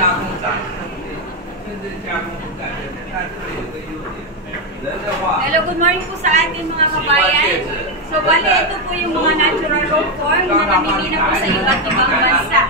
Hello, good morning po sa ating mga kabayan. So, bali, ito po yung mga natural rock form na namimina po sa iba't ibang bansa.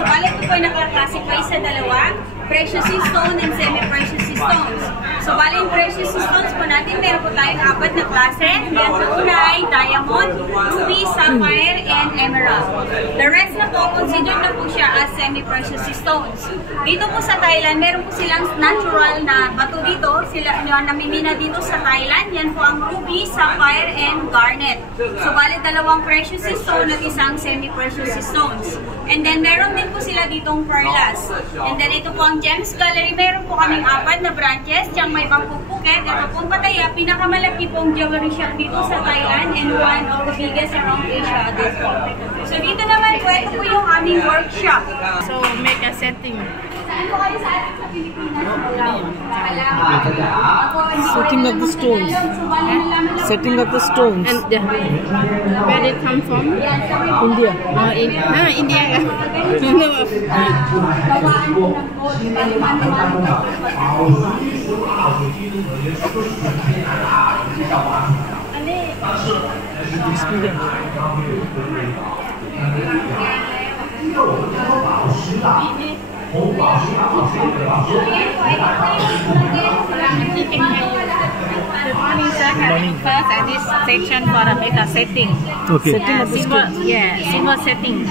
So, bali, ito po yung nakaklasify sa dalawa, precious stone and semi-precious stones. So, bali, yung precious stones po natin, meron po tayong 4 na klase. Yan po una ay diamond, ruby, sapphire, and emerald. The rest na po, considered na po siya as semi-precious stones. Dito po sa Thailand, meron po silang natural na bato dito. Sila namimina dito sa Thailand. Yan po ang ruby, sapphire, and garnet. So, bali, dalawang precious stone at isang semi-precious stones. And then, meron din po sila ditong perlas. And then, ito po ang Gems Gallery. Meron po kaming 4 na branches. Chiang Mai, Bangkok, Phuket. Ito pong Pattaya. Pinakamalaki pong jewelry shop dito sa Thailand and one of the biggest around Asia at this point. So, dito naman po, ito po yung aming workshop. So, make a setting. Saan po kayo sa atin sa Pilipinas? Setting of the stones. Setting of the stones. And where did it come from? India. India. Good morning, sir. First, at this section for the make a setting. Okay. Silver setting.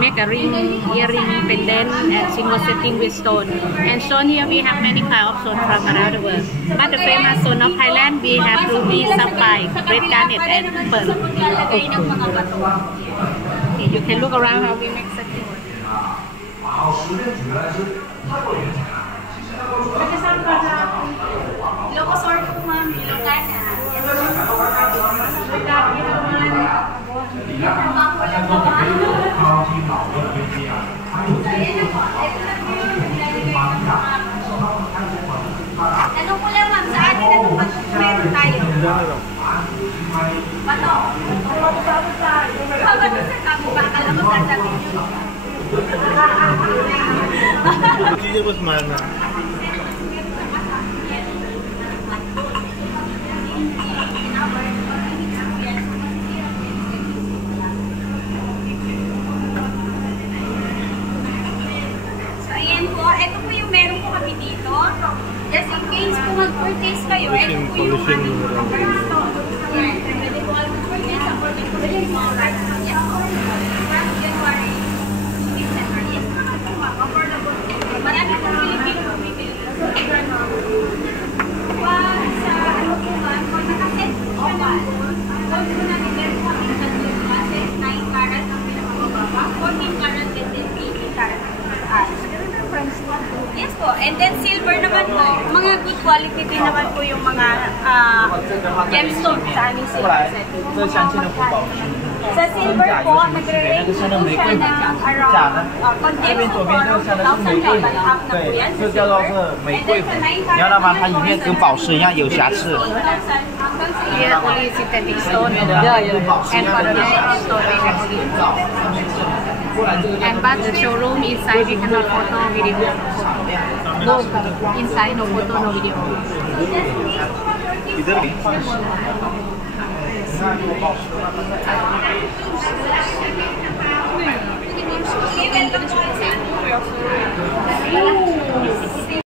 Make a ring, earring, pendant, and silver setting with stone. And stone here we have many kind of stone from around the world. But the famous stone of Thailand we have ruby, sapphire, red garnet, and pearl. Okay, you can look around how we make setting. Ilocosor po, ma'am. Ilocana. Ano po lang, ma'am? Sa atin, anong bato meron tayo? Bato. Bato sa kami. Baka lang magsasabihin nyo. Hindi was mana. So, ayan po. Ito po yung meron po kami dito. Just in case po mag-purchase kayo, ito po yung aming stone. Ayan. Pwede po kayo mag-purchase. Ang purchase po rin yung mga January. Marami pong Pilipino bumibili. Sa ano po ba, kung nakaset po siya ng gold po natin, meron po kami kasi 9 karat ang pinakamababa, 14 karat and then 18 karat ang taas. Yes po, and then silver naman po, mga good quality din naman po yung mga gemstone sa aming silver set. Sa silver po, nagre-range po siya ng around contains po around 2,000 level up na po yan sa silver. And then sa 9 karat Here only synthetic stone and conventional stone we have seen. And but the showroom inside we cannot photo video. No inside, no photo, no video.